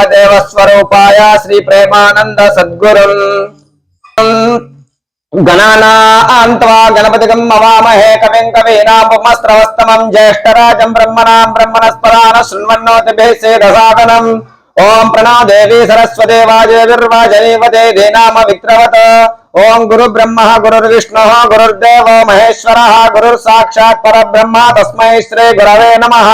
देवदेव स्वरूपाय श्री प्रेमानंद सद्गुरुन् गणानान्त्वा गणपतिगं मवामहे कविं कवीनामुपमस्त्रवस्तमं ज्येष्ठराजं ब्रह्मणां ब्रह्मणस्पदान शृण्वन्नोतिभिः सेदसादनम् ओम प्रणव देवी सरस्वती वाजेर्वाजनीवते देनाम विक्रवत ओम गुरु ब्रह्म गुरुर्विष्णु गुरुर्देव महेश्वर गुरुर्साक्षात् परब्रह्म तस्मै श्री गुरवे नमः।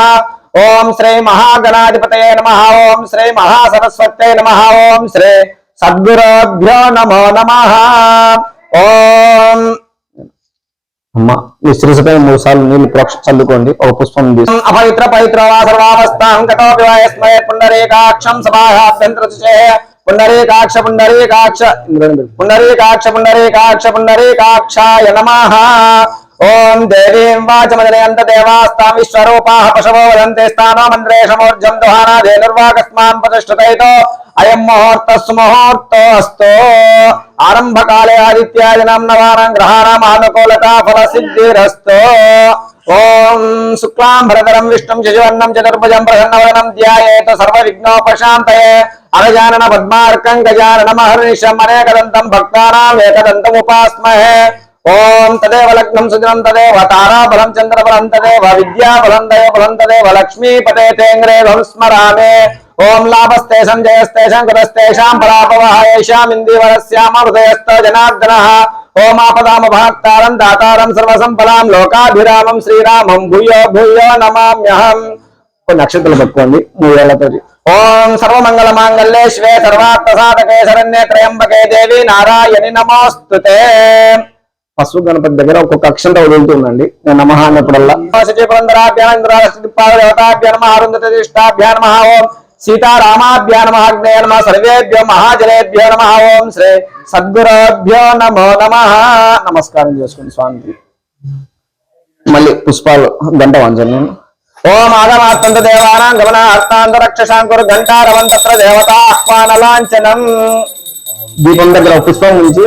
ओम श्री महागणाधिपतये नमः। ओम श्री महासरस्वत्यै नमः। ओम श्री सद्गुरुभ्यो नमो नमः। ओम అమ్మ ఈ శిరసపై 3 సార్లు నీళ్లు ప్రోక్ష చల్లుకోండి ఒక పుష్పం తీసి అపవిత్ర పవిత్ర వాసర్వావస్థాం కటోపివాయస్మై పుండరీకాక్షం సమాహాభ్యంతరచుచే పుండరీకాక్ష పుండరీకాక్ష పుండరీకాక్ష పుండరీకాక్ష పుండరీకాక్షాయ నమః। ఓం దేవీం వాచమదనయంత దేవాస్తాం విశ్వరూపాః పశవో వదంతే స్థానో మంత్రేషమోర్జం దుహానా ధేనుర్వాకస్మాన్ ప్రతిష్ఠితైతో అయం ముహూర్తః సుముహూర్తోऽస్తు। आरंभ काले आदित्यादिनां नवानां ग्रहाणां अनुकूलता फल सिद्धिरस्तु। ओम शुक्लांबरधरं विष्णुं शशिवर्णं चतुर्भुजं प्रसन्नवदनं ध्यायेत् सर्वविघ्नोपशान्तये अगजानन पद्मार्कं गजाननमहर्निशम् अनेकदन्तं भक्तानाम् एकदन्तम् उपास्महे। ओम तदेव लग्नं सुदिनं तदेव ताराबलं चन्द्रबलं तदेव विद्याबलं दयोबलं तदेव लक्ष्मीपते तेङ्ग्रेभं स्मरामि। ओम लाभस्तेषं जयस्तेषं कुतस्तेषां पराभवः येषाम् इन्दीवरस्याम हृदयस्थ जनार्दनः। ओम आपदामभाक्तारं दातारं सर्वसम्पदां लोकाभिरामं श्रीरामं भूयो भूयो नमाम्यहम्। नक्षत्राలు పట్టుకోండి 3 ఏళ్లతోటి। ओम सर्वमंगलमांगल्ये शिवे सर्वार्थसाधके शरण्ये त्र्यंबके देवी नारायणि नमोस्तुते। పశు గణపతి దగ్గర ఒక్కొక్క అక్షంత వదులుతుందండి నేను నమః అన్నప్పుడల్లా ఓం सीतारामाभ्यो नमः अग्नये नमः सर्वेभ्यो महाजनेभ्यो नमः। ओम श्री सद्गुरुभ्यो नमो नमः। नमस्कार చేసుకోండి స్వామికి। మళ్ళీ పుష్పాలు గంట వంచండి। ఓం ఆగమాత్తంత దేవానాం గమనార్థాంత రక్షశాంకురు గంటారవంతత్ర దేవతా ఆహ్వాన లాంఛనం। దీపం దగ్గర పుష్పం ఉంచి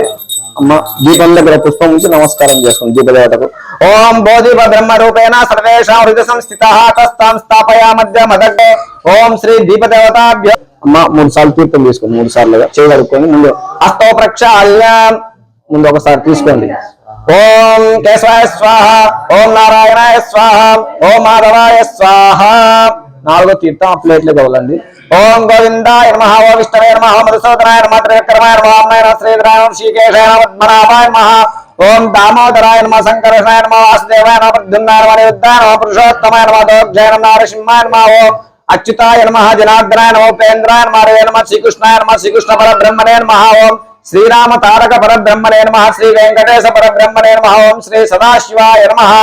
అమ్మ దీపం దగ్గర పుష్పం ఉంచి నమస్కారం చేసుకోండి దీపదేవతకు। ఓం బోధిప బ్రహ్మ రూపేణ సర్వేషాం హృదయ సంస్థితః తస్తాం స్థాపయామద్య మదగ్గే। ఓం శ్రీ దీపదేవతాభ్యో అమ్మ 3 సార్లు తీర్థం తీసుకోండి 3 సార్లుగా చేయగలుగుకోండి। ముందు హస్తో ప్రక్షాళ్య ముందు ఒకసారి తీసుకోండి। ఓం కేశవాయ స్వాహ ఓం నారాయణాయ స్వాహ ఓం మాధవాయ స్వాహ। 4వ తీర్థం ప్లేట్లోకి వదలండి। ओम गोविंदाय नमः ओम विष्णवे नमः ओम मधुसूदनाय नमः त्रिविक्रमाय नमः ओम नयनाय श्रीधराय नमः ऋषिकेशाय नमः पद्मनाभाय नमः ओम दामोदराय नमः शंकराय नमः वासुदेवाय नमः प्रद्युम्नाय नमः अनिरुद्धाय नमः पुरुषोत्तमाय नमः दोग्धाय नमः नरसिंहाय नमः ओम अच्युताय नमः जनार्दनाय नमः उपेन्द्राय नमः हरे नमः श्रीकृष्णाय नमः श्रीकृष्ण परब्रह्मणे नमः ओम श्रीराम तारक परब्रह्मणे नमः श्री वेंकटेश परब्रह्मणे नमः ओम श्री सदाशिवाय नमः।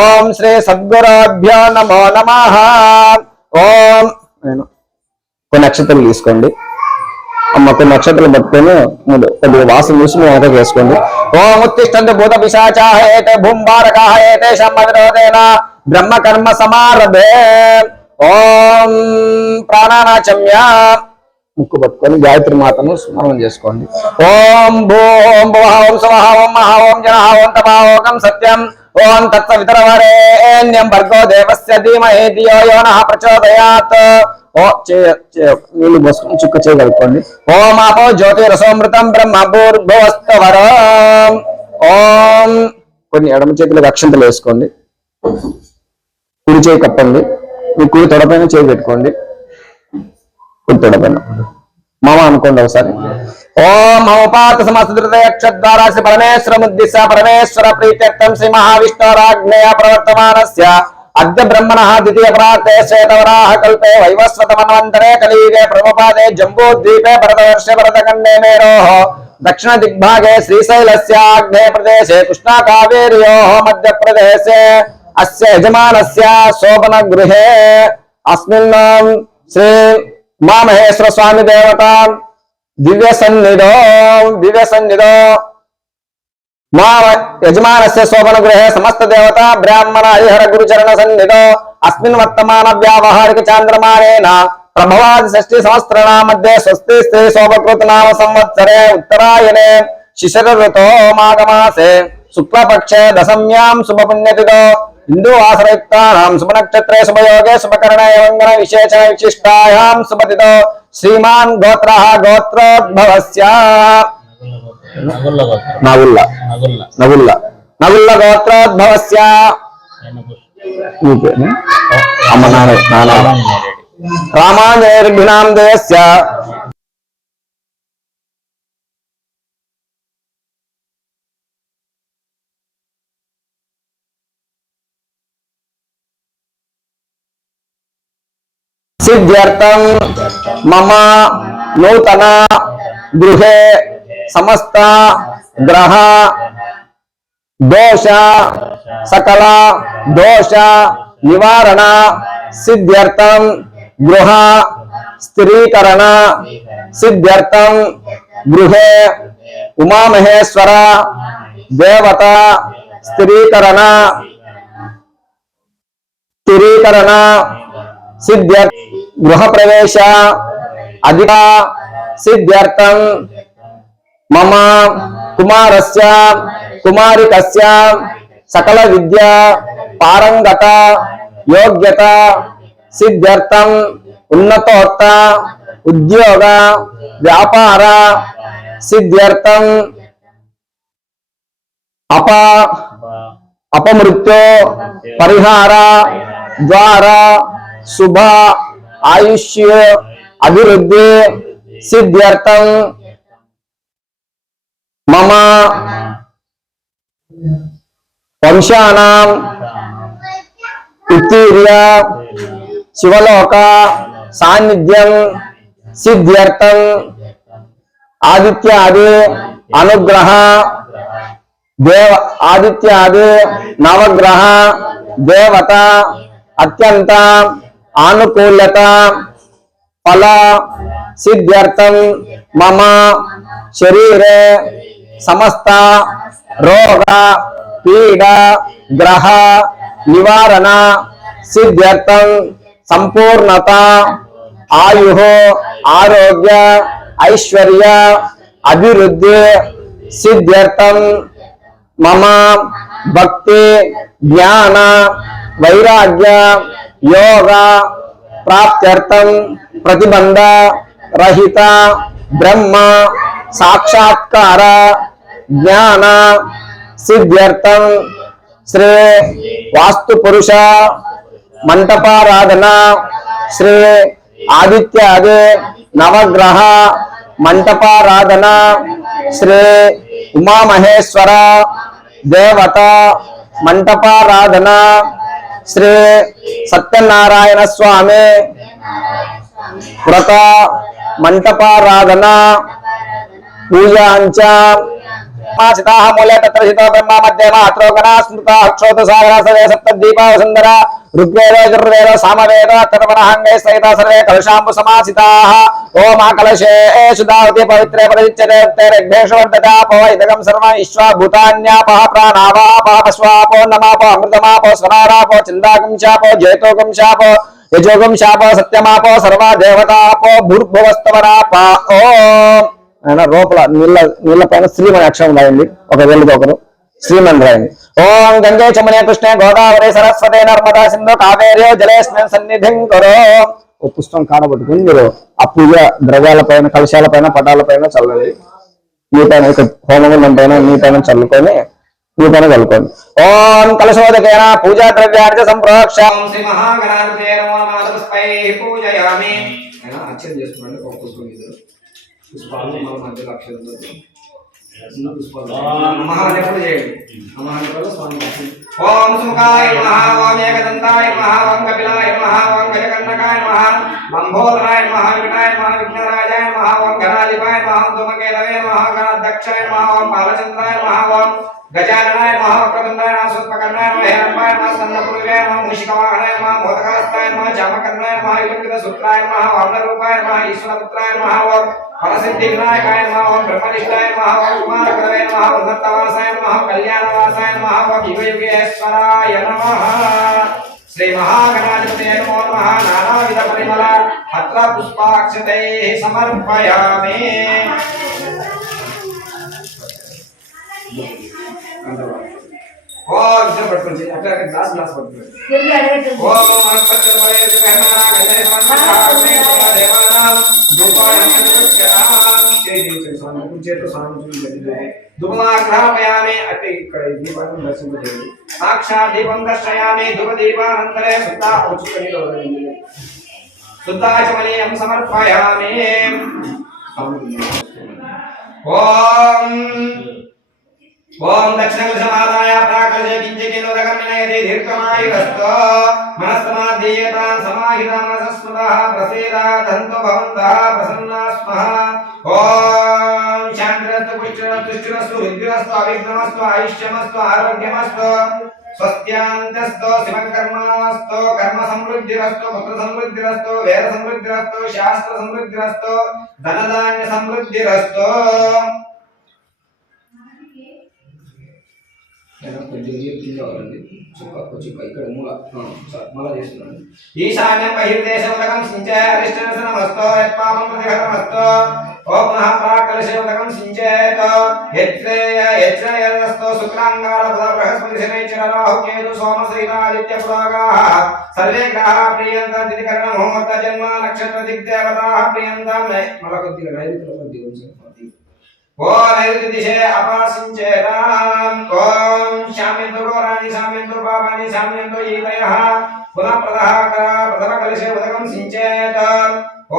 ओम श्री सद्गुरुभ्यो नमो नमः। ओम కొన్ని నక్షత్రాలు తీసుకోండి అమ్మ కొన్ని నక్షత్రాలు పట్టుకొని కొద్దిగా వాసన చూసి వెనక చేసుకోండి। ఓం ఉత్తిష్టంతు భూత పిశాచాః ఏతే భూంబారకాః ఏతేషాం విరోధేన బ్రహ్మ కర్మ సమారభే। ఓం ప్రాణానాచమ్య ముక్కు పట్టుకొని గాయత్రి మాతను స్మరణ చేసుకోండి। ఓం భూం భువః ఓం స్వః ఓం మహా ఓం జనః ఓం తపః ఓం సత్యం ఓం తత్సవితరవరేణ్యం భర్గో దేవస్య ధీమహి ధియో యో నః ప్రచోదయాత్। ఓ నీళ్ళు పోసుకొని చుక్క చేయగలుగుకోండి। ఓం ఆపో జ్యోతిరసోమృతం బ్రహ్మ భూర్భువస్త్వరం। ఓం కొన్ని ఎడమ చేతులకు అక్షంతలు వేసుకోండి। కుడి చేయి కప్పండి మీ కుడి తొడపైన చేయి పెట్టుకోండి కుడి తొడపైన మమ అనుకోండి ఒకసారి। ఓం మమపాత సమస్తృతయక్షద్వారా శ్రీ పరమేశ్వరముద్దిశ్య పరమేశ్వర ప్రీత్యర్థం శ్రీ మహావిష్ణోరాజ్ఞయ ప్రవర్తమానస్య अद्य ब्रह्मणः द्वितीय प्रार्थे श्वेतवराह कल्पे वैवस्वत मन्वन्तरे कलियुगे प्रभुपादे जम्बूद्वीपे भरतवर्षे भरतखण्डे मेरोः दक्षिण दिग्भागे श्रीशैलस्य आग्नेय प्रदेशे कृष्णाकावेर्योः मध्यप्रदेशे अस्य यजमानस्य शोभनगृहे अस्मिन् श्री उमामहेश्वर स्वामी देवता दिव्यसन्निधो यजमानस्य शोभन गृहे समस्त देवता ब्राह्मण हरिहर गुरुचरण सन्निधो अस्मिन् वर्तमान व्यावहारिक चांद्रमानेन प्रभवादि षष्ठी सहस्रनाम मध्ये स्वस्ति स्त्री शोभकृत नाम संवत्सरे उत्तरायणे शिशिर ऋतो माघमासे शुक्लपक्षे दशम्यां शुभ पुण्यतिथो हिंदू आश्रयुक्तानां शुभ नक्षत्रे शुभ योगे शुभ करणे वंगन विशेष विशिष्टायां शुभतिथो శ్రీమాన్ గోత్రః గోత్రోద్భవస్య నగుల్ల నగుల్ల నగుల్ల గోత్రోద్భవస్య అమ్మ నాన్న రామాంజనేర్భినాం దేయస్య సిద్ధ్యర్థం మమ నూతన గృహే సమస్త గ్రహ దోష సకల దోష నివారణ సిద్ధ్యర్థం గృహ స్థిరీకరణ సిద్ధ్యర్థం గృహే ఉమామహేశ్వర దేవత స్థిరీకరణ సిద్ధ్య గృహ ప్రవేశ అధిక సిద్ధ్యర్థం మమ కుమారస్య కుమారికస్య సకల విద్య పారంగత యోగ్యత సిద్ధ్యర్థం ఉన్నతోత్త ఉద్యోగ వ్యాపార సిద్ధ్యర్థం అపమృత్యు పరిహార ద్వారా శుభ ఆయుష్య అభివృద్ధి సిద్ధ్యర్థం మమ వంశానాం ఉత్తీర్య శివలోక సాన్నిధ్యం సిద్ధ్యర్థం ఆదిత్యాది అనుగ్రహ ఆదిత్యాది నవగ్రహ దేవత అత్యంత ఆనుకూల్యత ఫల సిద్ధ్యర్థం మమ శరీరే సమస్త రోగ పీడ గ్రహ నివారణ సిద్ధ్యర్థం సంపూర్ణత ఆయు ఆరోగ్య ఐశ్వర్య అభివృద్ధి సిద్ధ్యర్థం మమ భక్తి జ్ఞాన వైరాగ్య యోగ ప్రాప్త్యర్థం ప్రతిబంధ రహిత బ్రహ్మ సాక్షాత్కార జ్ఞాన సిద్ధ్యర్థం శ్రీ వాస్తు పురుష మంటపారాధన శ్రీ ఆదిత్యాది నవగ్రహ మంటపారాధన శ్రీ ఉమామహేశ్వర దేవత మంటపారాధన శ్రీ సత్యనారాయణ స్వామి వ్రత మంటపారాధన పూజాంచ సితాః మూలే తత్ర సితో బ్రహ్మ మధ్య మాత్రోగణా స్మృతా అక్షోత సాగర సర్వే సప్తదీపా వసుంధర ఋగ్వేద యజుర్వేద సామవేద తదవనహంగై సహిత సర్వే కలశాంబు సమాసితాః ఓం ఆ కలశేషు దావతి పవిత్రే పరిచ్ఛదే తైరగ్భేషు వర్ధతాపో ఇదగం సర్వం ఈశ్వా భూతాన్యాపః ప్రాణావాపః పశ్వాపో నమాపో అమృతమాపో స్వరారాపో చిందాకం శాపో జేతోకం శాపో యజోగం శాపో సత్యమాపో సర్వా దేవతాపో భూర్భువస్తవరాప ఓం అయినా లోపల నీళ్ళ పైన శ్రీమణి అక్షరం రాయండి ఒక వెళ్ళితో ఒకరు శ్రీమణి రాయండి ఓం గంగే చమనే కృష్ణే గోదావరి సరస్వతి నర్మదా సింధు కావేర్యో జలేస్మిన్ సన్నిధిం కరో ఓ పుష్పం కానబట్టుకుని మీరు ఆ పూజ ద్రవ్యాల పైన కలశాల పైన పటాల పైన చల్లండి మీ పైన హోమగుండం పైన మీ పైన చల్లుకొని మీ పైన చల్లుకోండి ఓం కలశోదకేన పూజా ద్రవ్యార్చ సంప్రోక్ష శ్రీ మహాగణాధిపతయే నమః పుష్పైః పూజయామి అయినా అర్చన చేస్తున్నాండి ఒక పుష్పం ఇద్దరు పుష్పాలు మన మధ్యలో అక్షరంలో పుష్పాలు నమః చేయండి నమః స్వామి ఓం సుముఖాయ నమః ఓం ఏకదంతాయ నమః ఓం కపిలాయ నమః ఓం గజకర్ణకాయ నమః లంబోదరాయ నమః వికటాయ నమః విఘ్నరాజాయ నమః ఓం గణాధిపాయ నమః ధూమకేతవే నమః గణాధ్యక్షాయ నమః ఓం బాలచంద్రాయ నమః ఓం గజాననాయ నమః వక్రతుండాయ నమః సూత్పకర్ణాయ నమః హిరణ్మయాయ నమః స్తన్నపురుషాయ నమః మూషికవాహనాయ నమః మోదకహస్తాయ నమః జామకర్ణాయ నమః విలంబిత సూత్రాయ నమః వామనరూపాయ నమః ఈశ్వరపుత్రాయ నమః ఓం ఫలసిద్ధి వినాయకాయ నమః ఓం బ్రహ్మనిష్టాయ నమః ఓం కుమారకరవే నమః ఉన్నతవాసాయ నమః కళ్యాణవాసాయ నమః ఓం యుగయుగేశ్వరాయ నమః శ్రీ మహాగణాధిపతయే నమో నమః నానావిధ పరిమళ పత్ర పుష్పాక్షతైః సమర్పయామి ఓం విష్ణు పట్టుకోండి అట్లా గ్లాస్ పట్టుకోండి ఓం మనస్పత్య దేవానాం ధూపమాగ్రహపయామి అంటే ఇక్కడ దీపాన్ని దర్శింపజేయండి. సాక్షాత్ దీపం దర్శయామి. ధూప దీపానంతరే శుద్ధాచమనీయం సమర్పయామి. ఓం దక్షిణకృష్ణమాదాయ ప్రాకృతే కించికినోదకం వినయతే దీర్ఘమాయురస్తో మనస్తమాధ్యేతాం సమాహితా మనసస్మృతః ప్రసీదాదంతో భవంతః ప్రసన్నాः స్మః. ఓం శాంతిరస్తు పుష్టిరస్తు తుష్టిరస్తు రుద్రస్తు అవిఘ్నమస్తు ఆయుష్యమస్తు ఆరోగ్యమస్తు స్వస్త్యాంతస్తు శివకర్మాస్తు కర్మ సమృద్ధిరస్తు పుత్ర సమృద్ధిరస్తు వేద సమృద్ధిరస్తు శాస్త్ర సమృద్ధిరస్తు ధనధాన్య సమృద్ధిరస్తు. ఈశాన్యం బహిర్దేశోదకం సించేరిష్టనమస్తో యత్పాపం ప్రతిహతమస్తో. ఓం పునః ప్రాకలశోదకం సించేత యత్రేయస్తో శుక్రాంగార బుధ బృహస్పతి శనైశ్చర రాహు కేతు సోమ శ్రీరాదిత్య పురోగాః సర్వే గ్రహాः ప్రియంతాం తిథికరణ ముహూర్త జన్మ నక్షత్ర దిగ్దేవతాः ప్రియంతాం. మళ్ళా కొద్దిగా నైరుతిలో కొద్దిగా ఓ నైరుతి దిశే అపాసించేతాం. ఓం శామ్యంతో ఘోరాణి శామ్యంతో పాపాని శామ్యంతో ఈతయః పునః ప్రథమ కలశే ఉదకం సించేత.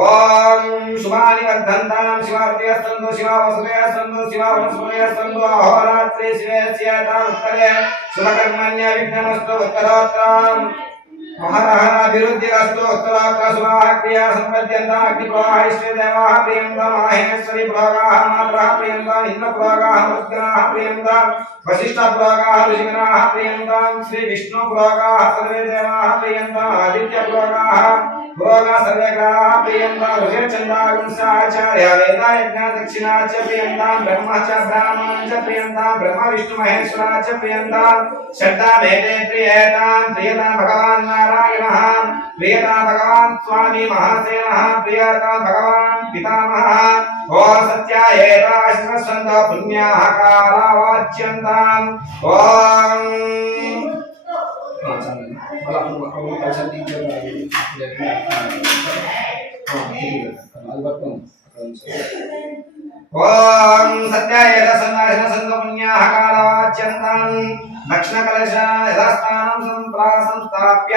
ఓం శుభాని వర్ధంతాం శివార్తయస్తందు శివా వసుదయస్తందు శివా వనస్పతయస్తందు అహోరాత్రి శివేస్యేతాం ఉత్తరే శుభకర్మణ్య విఘ్నమస్తు ఉత్తరోత్తరం మహరహరాభివృద్ధిరస్తు. ఉత్తరోత్తర శుభాః క్రియా సంపద్యంతా అగ్నిప్రవాహ ఇష్టదేవాః ప్రియంతాం మహేశ్వరి పురోగాః మాతరః ప్రియంతాం ఇంద్ర పురోగాః మృద్గణాః ప్రియంతాం వశిష్ఠ పురోగాః ఋషిగణాః ప్రియంతాం శ్రీ విష్ణు పురోగాః సర్వే దేవాః ప్రియంతాం ఆదిత్య పురోగాః సర్వే గ్రహాः ప్రియంతాం ఋషిచంద్రాగుంసాచార్య వేదాయజ్ఞ దక్షిణాచ ప్రియంతాం బ్రహ్మ చ బ్రాహ్మణం చ ప్రియంతాం బ్రహ్మ విష్ణు మహేశ్వరా చ ప్రియంతాం షడ్డామేతే ప్రియతాం ప్రియతాం భగవాన్ నారాయణः ప్రియతాం భగవాన్ స్వామి మహాసేనः ప్రియతాం భగవాన్ పితామహः. ఓం సత్యాయేతాశ్వస్వంత పుణ్యాః కాలావాచ్యంతాం. ఓం ఓం సత్యాయేత సందాశన సంత పుణ్యాః కాలావాచ్యంతాం. దక్షిణ కలశ యథాస్థానం సంస్థాప్య.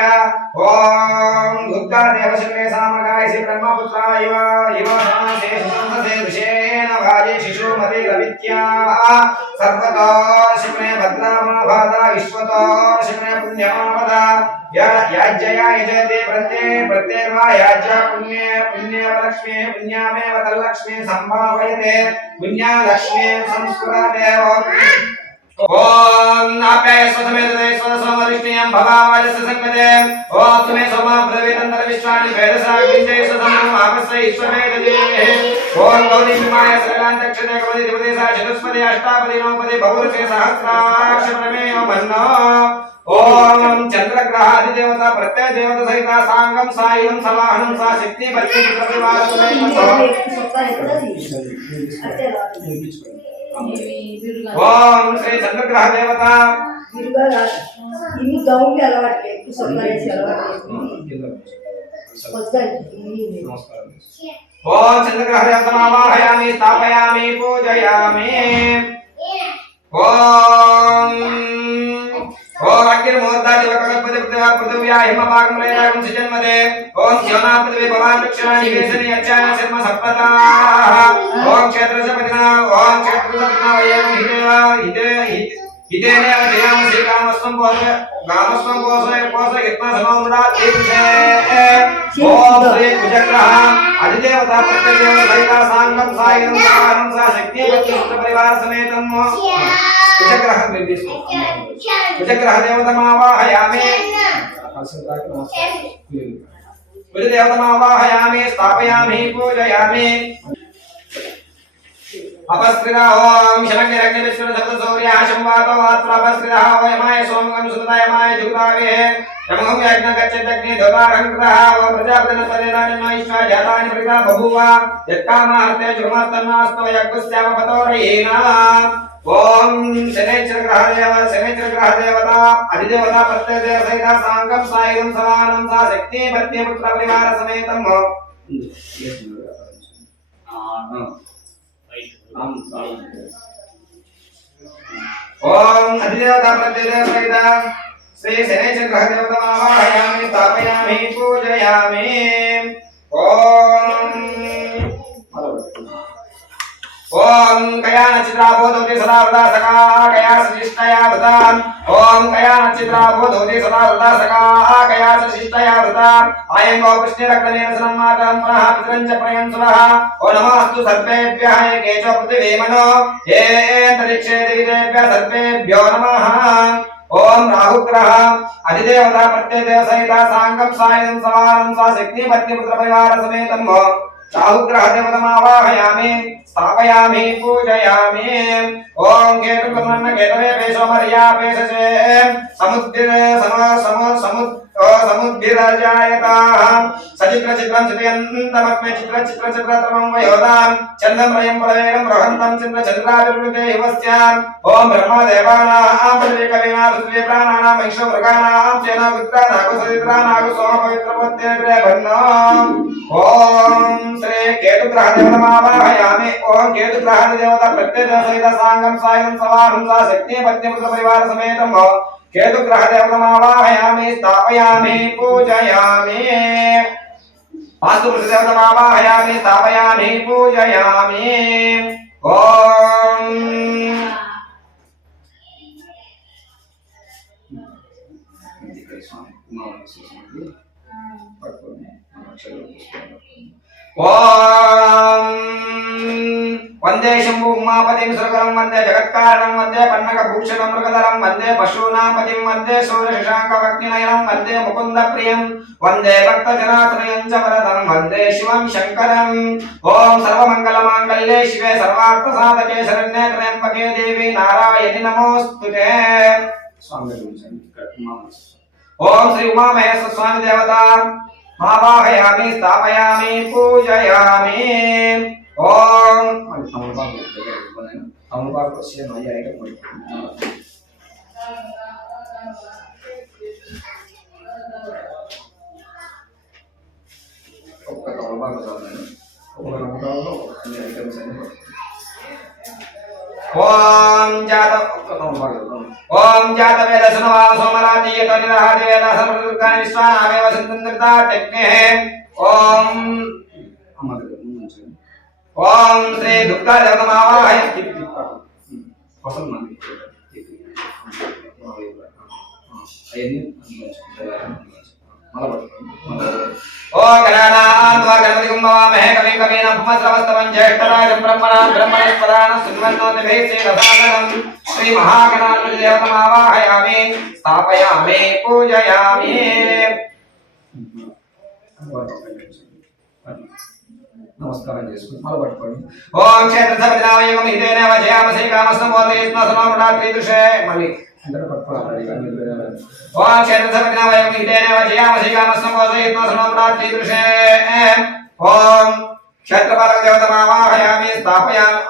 ఓం దుర్గా దేవశక్రే సామగాయసి బ్రహ్మపుత్రా ఇవ ఇవ సంసే విషేణ వాజే శిశుమతి రవిత్యా సర్వతో శివనే భద్రామాభాద విశ్వతో శివనే పుణ్యమావద. యాజ్యయా యజతే ప్రత్యేర్వా యాజ్య పుణ్యే పుణ్యేవలక్ష్మే పుణ్యామేవ తల్లక్ష్మే సంభావయతే పుణ్యాలక్ష్మే సంస్కృతే. ఓం నాప్యాయ స్వసమేతదే స్వసమరిష్ణ్యం భవావాజస్య సంగతే. ఓం తుమే సోమా ప్రవేదంతర విశ్వాని వేదసాగించే స్వసమం ఆపస్య ఈశ్వరేతదే. ఓం గౌరీమాయ సకలాంతక్షతే కవది దివదేశ చతుస్పది అష్టాపది నవపది బహురుషే సహస్రాక్ష ప్రమేయ మన్నో. ఓం చంద్రగ్రహాది దేవత ప్రత్యయ దేవత సహిత సాంగం సాయుధం సవాహనం సా శక్తి భక్తి ఓం శ్రీ చంద్రగ్రహ దేవత ఓం చంద్రగ్రహ దేవతమావాహయామి స్థాపయామి పూజయామి. ఓం ఓం అగ్నిర్మోదాది వకల్పతి పృథివ్యా హిమపాకం రేయాగం సిజన్మదే. ఓం శివనా పృథివీ భవాన్ వృక్షాణి వేసని యచ్చాన శర్మ సర్పతా. ఓం క్షేత్రసపతినా ఓం క్షేత్రసపతినా వయం ఇదేనేవ జయామ శ్రీకామస్వం కామస్వం కోస యత్న సమముడా తీర్చే. ఓం శ్రీ కుజగ్రహ అధిదేవత ప్రత్యదేవత సహిత సాంగం సాయుధం సవాహనం సా శక్తి భక్తి పరివార సమేతం. కుజగ్రహం కుజగ్రహ దేవతమావాహయామి. కుజదేవతమావాహయామి స్థాపయామి పూజయామి. अपस्कृता ओम शनग्निरग्नि विष्णु सप्त सूर्य शंवातो वात्र अपस्कृता ओम यमाय सोमगं सुतायमाय जुगतावे नमः यज्ञ गच्छत्यग्नि दवारंकृतः ओम प्रजापतिनपदेनानिनो ईश्वर जातानि प्रजा बभूव यत्कामार्थे जुगमस्तन्नास्तो यज्ञस्यावपतोरयेना. ओम शनैश्चर ग्रह देवता अधिदेवता प्रत्यय सहित सांगम सायुधं सवानं सा शक्ति पत्नी पुत्र परिवार समेतं ఓం అధిదేవతా ప్రత్యేక సహిత శ్రీ శనేశ్వర గ్రహ దేవతమావాహయామి స్థాపయామి పూజయామి. ఓం కయా నచిత్రాభూతోతి సదా వృదా సకా కయా సశిష్టయా వృతాం. ఓం కయా నచిత్రాభూతోతి సదా వృదా సకా కయా సశిష్టయా వృతాం. అయం గో కృష్ణరక్తమేన మాతం పునః పితరం చ ప్రయంసులః. ఓ నమస్తు సర్వేభ్యః ఏకేచ పృథివీమనో ఏ అంతరిక్షే దేవేభ్యః సర్వేభ్యో నమః. ఓం రాహుగ్రహ అధిదేవతా ప్రత్యేక సహిత సాంగం సాయం సమానం సా శక్తి పత్ని పుత్ర పరివార సమేతం రాహుగ్రహ దేవతమావాహయామి స్థాపయామి పూజయామి. ఓం కేతుర్గమన్న కేతవే పేషో మర్యా పేషసే సముద్భిరజాయతాః సచిత్ర చిత్రం చిత్రయంతమగ్నే చిత్ర చిత్ర చిత్రతమం వయోదాం చందం రయం పరవేగం బృహంతం చంద్ర చంద్రాభివృతే యువస్యాం. ఓం బ్రహ్మదేవానాం పృథివీకవినా పృథివీ ప్రాణానాం వైశ్వ మృగానాం చేన విత్రానాగు సవిత్రానాగు సోమ పవిత్రపత్యేగ్రే భన్నోం. ఓం శ్రీ కేతుగ్రహ దేవతమావాహయామి. ఓం కేతుగ్రహ దేవత ప్రత్యేక సహిత సాంగం సాయం సమానం సా శక్తి పత్ని పుత్ర పరివార సమేతం కేతుగ్రహ దేవతమావాహయామి స్థాపయామి పూజయామి. వాస్తు పురుష దేవతమావాహయామి స్థాపయామి పూజయామి. ఓం ఓం వందే శంభు ఉమాపతిం సురగరం వందే జగత్కారణం వందే పన్నగ భూషణం మృగధరం వందే పశూనాపతిం వందే సూర్యశశాంకవగ్నినయనం వందే ముకుంద ప్రియం వందే భక్తజనాశ్రయం చ వరదం వందే శివం శంకరం. ఓం సర్వమంగళమాంగళ్యే శివే సర్వార్థ సాధకే శరణ్యే త్రయంబకే దేవి నారాయణి నమోస్తుతే. ఓం శ్రీ ఉమామహేశ్వర స్వామి దేవత ఆవాహయామి స్థాపయామి పూజయామి. ఓం ఓం జాతవేద సునవామ సోమరాజీయత నిరహాదివేద సమృద్ధాని విశ్వానావేవ సంతంత్రితా టెక్నే. ఓం ఓం శ్రీ దుర్గా దేవతమావాహయ ఓ గణానాన్వా గణపతి కుంభవామహే కవిం కవీనాం ఉపమశ్రవస్తమం జ్యేష్ఠరాజం బ్రహ్మణాం బ్రహ్మణస్పదాన శృణ్వన్నోతిభిः శ్రీరసాదనం శ్రీ మహాగణాధిపతి దేవతమావాహయామి స్థాపయామి పూజయామి. నమస్కారం చేసుకుని మళ్ళీ పట్టుకోండి. ఓం క్షేత్ర సవినామయం హితేన వజయామసే కామస్తం బోధయస్మ సమోమడా త్రిదృశే. మళ్ళీ అందరూ పట్టుకోవాలి. ఓం క్షేత్ర సవినామయం హితేన వజయామసే కామస్తం బోధయస్మ సమోమడా త్రిదృశే. ఓం క్షేత్రపాలక దేవతమావాహయామి స్థాపయామి.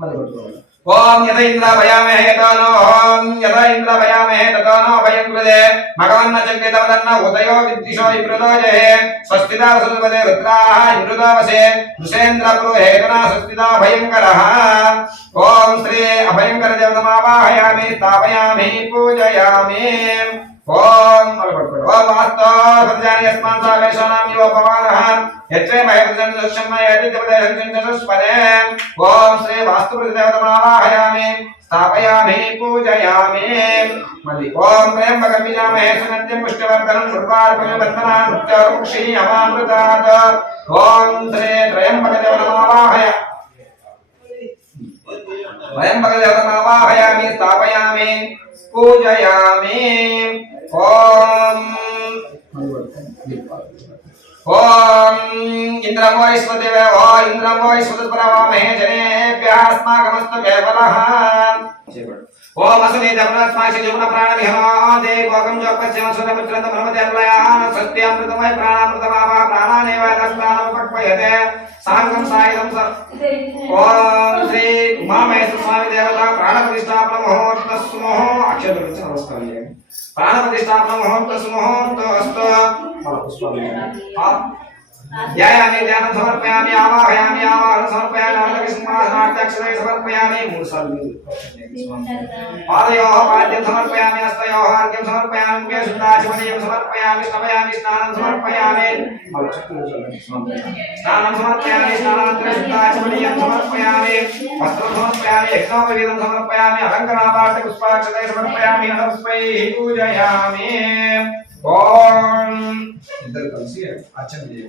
మళ్ళీ పట్టుకోవాలి. ఓం యద ఇంద్ర భయామహే తనో ఓం యద ఇంద్ర భయామహే తనో భయం కృదే భగవన్న చక్రితవదన్న ఉదయో విద్దిశో ఇమృతోజహే స్వస్తిదా సుపదే రుద్రాః ఇమృతోవసే వృషేంద్ర పురోహేతనా స్వస్తిదా భయంకరః. ఓం శ్రీ అభయంకర దేవతమావాహయామి స్థాపయామి పూజయామి. ఓం ఓం వాస్తో సత్యాని యస్మాన్ సావేశానాం యువ పవానః యత్రే భయప్రజన్ దర్శనమయతి దేవదేహం చతుష్పదే. ఓం శ్రీ వాస్తు దేవతమావాహయామి స్థాపయామి పూజయామి. మళ్ళీ ఓం త్రయంబకం యజామహే సుగంధిం పుష్టివర్ధనం ఉర్వారుకమివ బంధనాన్ మృత్యోర్ముక్షీ అమామృతాత్. ఓం శ్రీ త్రయంబక దేవతమావాహయామి స్థాపయామి పూజయామి. ఓం ఓం ఇంద్రం వైశ్వదేవ ఓ ఇంద్రం వైశ్వదపరవామహే జనేభ్యః అస్మాకమస్తు కేవలః. ఓం అసనే దబ్రస్మాసి జీవన ప్రాణ విహమాదే భోగం జోపస్యమ సురపుత్రంత బ్రహ్మదేవలయాన సత్యామృతమయ ప్రాణామృతమావా ప్రాణానేవ దస్తానం పక్వయతే సాంగం సాయిదం స. ఓం శ్రీ ఉమామహేశ్వర స్వామి దేవత ప్రాణ ప్రతిష్ఠాపన ముహూర్తస్సు ముహూర్త అక్షతులు నమస్కారం చేయండి. ప్రాణ ప్రతిష్ఠాపన ముహూర్తస్సు ముహూర్తస్తు. ध्यायामि ध्यानं समर्पयामि आवाहयामि आवाहनं समर्पयामि नामलक्ष्मीसिंहासनार्थक्षते समर्पयामि पादयोः पाद्यं समर्पयामि हस्तयोः अर्घ्यं समर्पयामि मुखे शुद्धाचमनीयं समर्पयामि स्नापयामि स्नानं समर्पयामि स्नानं समर्पयामि स्नानानन्तरं शुद्धाचमनीयं समर्पयामि वस्त्रं समर्पयामि यज्ञोपवीतं समर्पयामि अलङ्कराभारते पुष्पाक्षते समर्पयामि नमस्मैः पूजयामि ओम इधर कलसी है अच्छा नहीं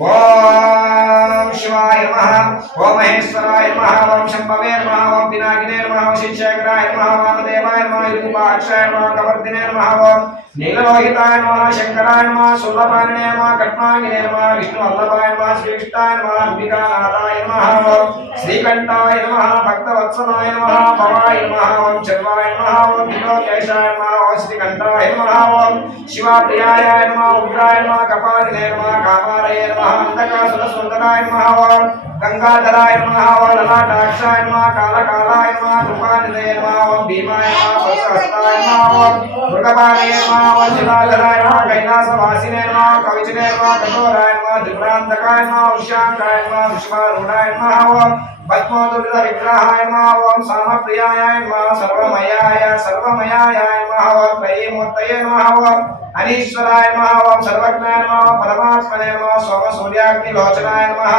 ओम शिवाय नमः ओम महेश्वराय नमः ओम शंभवे नमः ओम पिनाकिने नमः ओम शिवशंकराय नमः ओम देवाय नमः रूपाक्षाय नमः कवर्दिने नमः ओम नीललोहिताय नमः शंकराय नमः सुलभानिने नमः कट्मांगिने नमः विष्णुवल्लभाय नमः श्रीकृष्णाय नमः अंबिकानाथाय नमः ओम श्रीकंठाय नमः भक्तवत्सलाय नमः भवाय नमः ओम चर्वाय नमः ओम विलोकेशाय नमः ओम श्रीकंठाय नमः ओम शिवाप्रियाय नमः उग्राय नमः कपालिने नमः कामालये नमः अंधकासुरसुंदराय नमः ओम गंगाधराय नमः ओम ललाटाक्षाय नमः कालकालाय नमः कृपानिधे नमः ओम भीमाय नमः वत्सहस्ताय नमः ओम मृगपालये नमः ओम शिलाधराय नमः कैलासवासिने नमः कविचने नमः कठोराय नमः त्रिपुरान्तकाय नमः उष्याङ्काय नमः विश्वारूढाय नमः ओम पद्मोदुरित विग्रहाय नमः ओम सामप्रियाय नमः सर्वमयाय नमः ओम त्रयीमूर्तये नमः ओम अनीश्वराय नमः ओम सर्वज्ञाय नमः परमात्मने नमः सोमसूर्याग्निलोचनाय नमः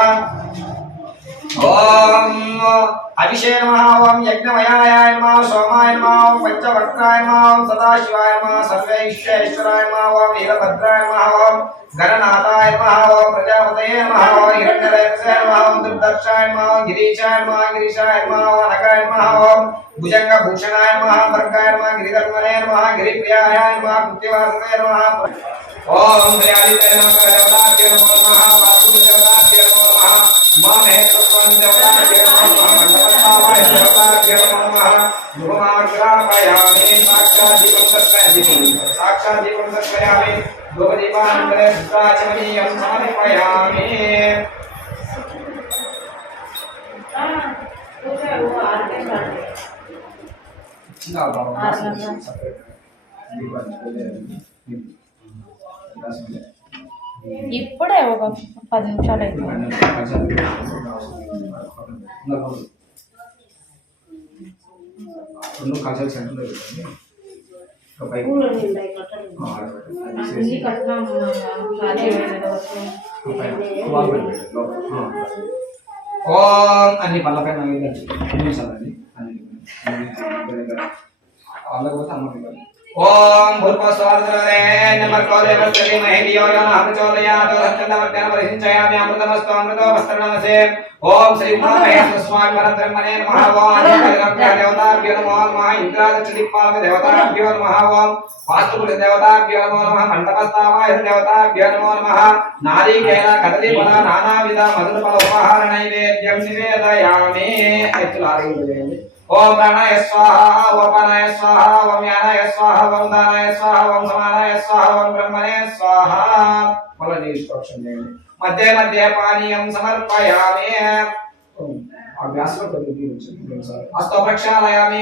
ओम अभिषेक नमः ओम यज्ञमयाय नमः सोमाय नमः ओम पंचवक्त्राय नमः ओम सदाशिवाय नमः सर्वैश्वराय नमः ओम नीलभद्राय नमः ओम गणनाथाय नमः ओम प्रजापतये नमः ओम हिरण्यरेतसे नमः ओम दुर्दर्शाय नमः ओम गिरीशाय नमः ओम अनगाय नमः ओम भुजंगभूषणाय नमः वर्गाय नमः गिरिधर्मणे नमः गिरिप्रियाय नमः कृत्यवासते नमः ओम श्रीआदित्य नमः देवताभ्यो नमः वासुदेवताभ्यो नमः महेश्वरं देवताभ्यो नमः मंडपस्थावाय देवताभ्यो नमः धूमाग्रापयामि साक्षादीपं दर्शयामि धूपदीपानन्तरे शुद्धाचमनीयं समर्पयामि ఇప్పుడే ఒక 10 నిమిషాలు అయితే కల్చర్ సెంటర్ ఓం అన్ని పళ్ళపైన నిమిషాలండి వాళ్ళకి పోతే అమ్మ ओम भूर्भुवस्सुवरेण्यं भर्गो देवस्य धीमहि धियो यो नः प्रचोदयात् तत्तन्नमर्त्यं परिसिञ्चयामि अमृतमस्तु अमृतो वस्त्रनमसे ओम श्री उमामहेश्वर स्वामी परब्रह्मणे नमः ओम देवताभ्यो नमो नमः इंद्रादक्षिणिपाल देवताभ्यो नमः ओम वास्तुकुल देवताभ्यो नमो नमः मंडपस्थावाय देवताभ्यो नमो नमः नारिकेल कदलीफल नानाविध मधुरफल उपहार नैवेद्यं निवेदयामि अयतुलारिगेंगे ओम प्राणाय स्वाहा ओम अपानाय स्वाहा ओम यानाय स्वाहा ओम दानाय स्वाहा ओम समानाय स्वाहा ओम ब्रह्मणे स्वाहा फल इंस्ट्रक्शन देंगे मध्य मध्य पानीयं समर्पयामि अभ्यास करते अस्तो प्रक्षालयामि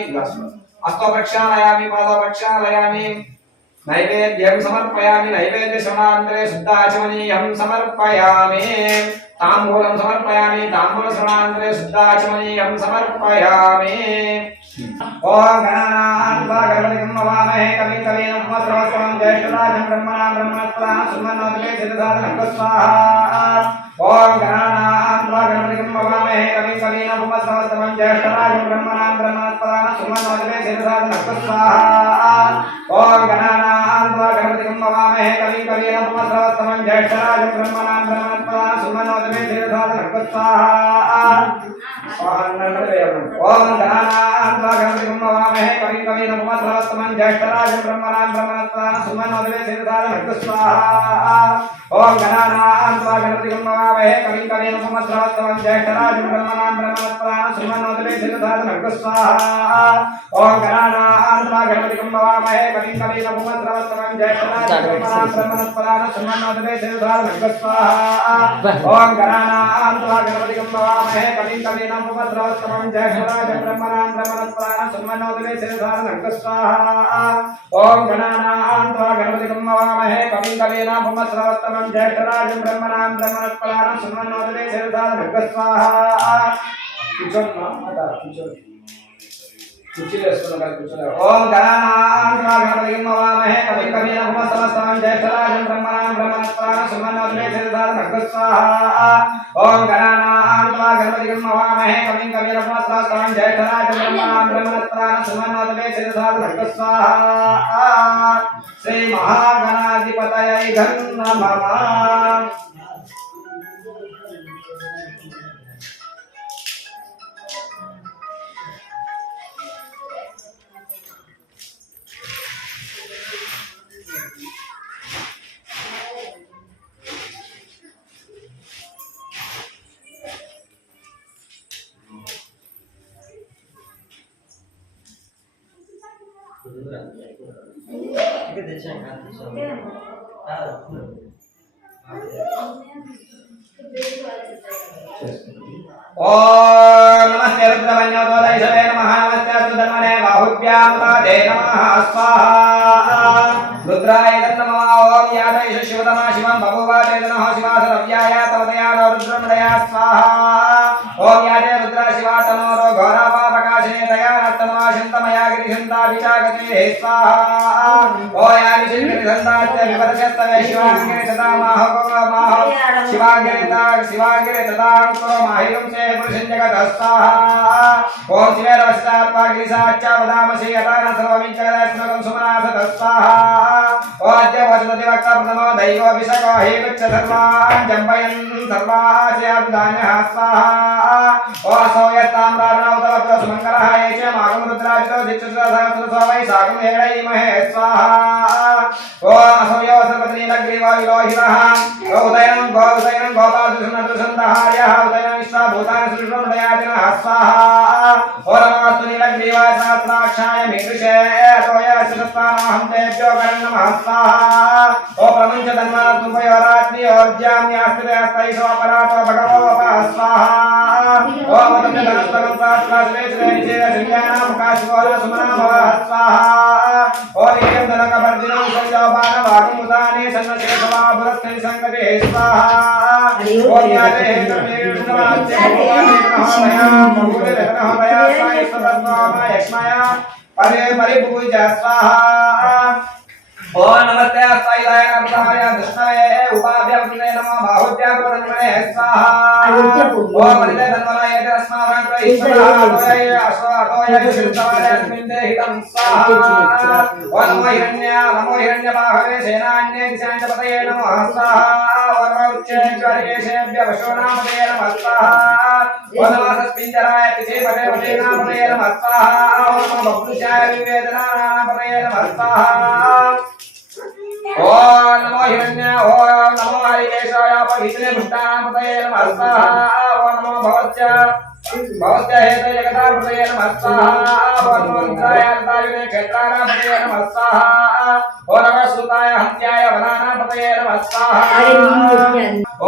अस्तो प्रक्षालयामि पादो प्रक्षालयामि नैवेद्यं समर्पयामि नैवेद्य श्रवणानन्तरे शुद्धाचमनीयं समर्पयामि ताम्बूलं समर्पयामि ताम्बूल श्रवणानन्तरे शुद्धाचमनीयं समर्पयामि ओम गणानां गणपतिं नमामहे कविं कवीं नमस्कृतं ज्येष्ठराजं ब्रह्मणां ब्रह्मणस्पदां सुमनोदके सिद्धसाधनं स्वाहा ओम गणानां गणपतिं नमामहे कविं कवीं नमस्कृतं ज्येष्ठराजं ब्रह्मणां ब्रह्मणस्पदां सुमनोदके सिद्धसाधनं स्वाहा ओम गणानां गणपतिं नमामहे कविं कवीं नमस्कृतं ज्येष्ठराजं ब्रह्मणां ब्रह्मणस्पदां सुमनोदके सिद्धसाधनं स्वाहा ओम गणानां गणपतिं नमामहे कविं कवीं नमस्कृतं ज्येष्ठराजं ब्रह्मणां ब्रह्मणस्पदां सुमनोदके सिद्धसाधनं स्वाहा ओम गणानां गणपतिं नमामहे वामहे कविं कवीन उपमस्रवस्तवं ज्येष्ठराजं ब्रह्मणां ब्रह्मणस्पदान श्रीमन्नोदरे सिद्धसाधनं स्वाहा ओम गणानां त्वा गणपतिं वामहे कविं कवीन उपमस्रवस्तवं ज्येष्ठराजं ब्रह्मणां ब्रह्मणस्पदान श्रीमन्नोदरे सिद्धसाधनं स्वाहा ओम गणानां त्वा गणपतिं वामहे कविं कवीन उपमस्रवस्तवं ज्येष्ठराजं ब्रह्मणां ब्रह्मणस्पदान श्रीमन्नोदरे सिद्धसाधनं स्वाहा ओम गणानां त्वा गणपतिं वामहे कविं कवीन उपमस्रवस्तवं ज्येष्ठराजं ब्रह्मणां ब्रह्मणस्पदान श्रीमन्नोदरे सिद्धसाधनं स्वाहा ओम गणानां त्वा गणपतिं वामहे कविं कवीन उपमस्रवस्तवं ज्येष्ठराजं ब्रह्मणां ब्रह्मणस्पदान श्रीमन्नोदरे सिद्धसाधनं स्वाहा ओम गणानां त्वा गणपतिं वामहे कविं कवीन उपमस्रवस्तवं ज्येष्ठराजं ब्रह्मणां ब्रह्मणस्पदान श्रीमन्नोदरे सिद्धसाधनं स्वाहा श्री महागणाधिपतये नमः। ओम नमस्ते रुद्रवन्योदयशवे नमः नमस्ते सुधन्वने बाहुभ्यामुदाते नमः स्वाहा रुद्राय नमः ओम यादैष शिवतमा शिवं बभूव चेतनः शिवासरव्याय तवदया रुद्रमदया स्वाहा ओम यादे रुद्र शिवा तनोरो घोरापापकाशिने दया नत्तमा शिन्तमया गिरिशन्ता विचागते स्वाहा ओ यानि शिल्पिसन्तात्य विपदशस्तवे शिवाङ्गे तथा माह शिवाङ्गे तथा कुरो माहिरं से पुरुषं जगतस्ताः ओम शिवेर वस्तात्मा गिरिसाच्चा वदामसि यतान सर्वमिं जगदस्मकं सुमनासतस्ताः ओ अद्य वचनति वक्ता प्रथमो दैवो विशको हेतुच्च सर्वान् जम्पयन् सर्वास्याब्दान्यः स्वाहा ओ असौ यत्ताम्रार्णवतवत्र सुमङ्गलः ये च मागं रुद्राजितो दिक्षुसहस्रसो वै सागं हेरयीमहे स्वाहा ओ असौ यो सर्वत्रीलग्रीवो विलोहितः उदयनं गोपालदुषन्तहार्यः उदयनं विश्वभूतानि सृष्टुमुदयादिनः स्वाहा ओ नमोऽस्तु नीलग्रीवाय सहस्राक्षाय मीदृशे तोयश्रुतस्तानमहं तेभ्यो करं नमः स्वाहा ओ प्रपञ्चधन्वात्मयोरात्म्योर्जाम्यास्तिरस्तैषो अपरातो भगवोपः स्वाहा ओ मदन्तधनस्तकं प्रात्लाश्रेश्वरेश्वरसिंहानामुखाशिवोल सुमनाभवः स्वाहा ओ नित्यं धनकवर्धिनं संयोपानवागमुदानि सन्नशेषवाभुरस्मै सङ्गतिः स्वाहा ओ ज्ञाते परिपूज स्वाहा ओ नमस्ते अस्ताय नमः दृष्टाय उपाभ्यां नमः बाहुभ्यां प्रथमने स्वाहा ओ मदिते धन्वनाय अस्माकं ईश्वराय अश्वातोय शिरसावस्मिन् हितं स्वाहा ओ नमो हिरण्यबाहवे सेनान्ये दिशाञ्चपतये नमः स्वाहा ओ नमो उच्चैश्वर्येशेभ्य वशोनामपतये नमः स्वाहा ओ नमः सस्मिञ्जराय पिछेपते वशेनामपतये नमः स्वाहा ओ नमो बभ्रुषाय विवेदनानामपतये नमः स्वाहा ओ नमो हिरण्य ओ नमो हरिकेशाय पवित्रे भुष्टानामपतये नमः स्वाहा ओ नमो भवस्य हेतये जगदापतये नमः स्वाहा ओ नमो रुद्राय अन्तायुने क्षेत्राणामपतये नमः स्वाहा ओ नमः सुताय हत्याय वनानामपतये नमः स्वाहा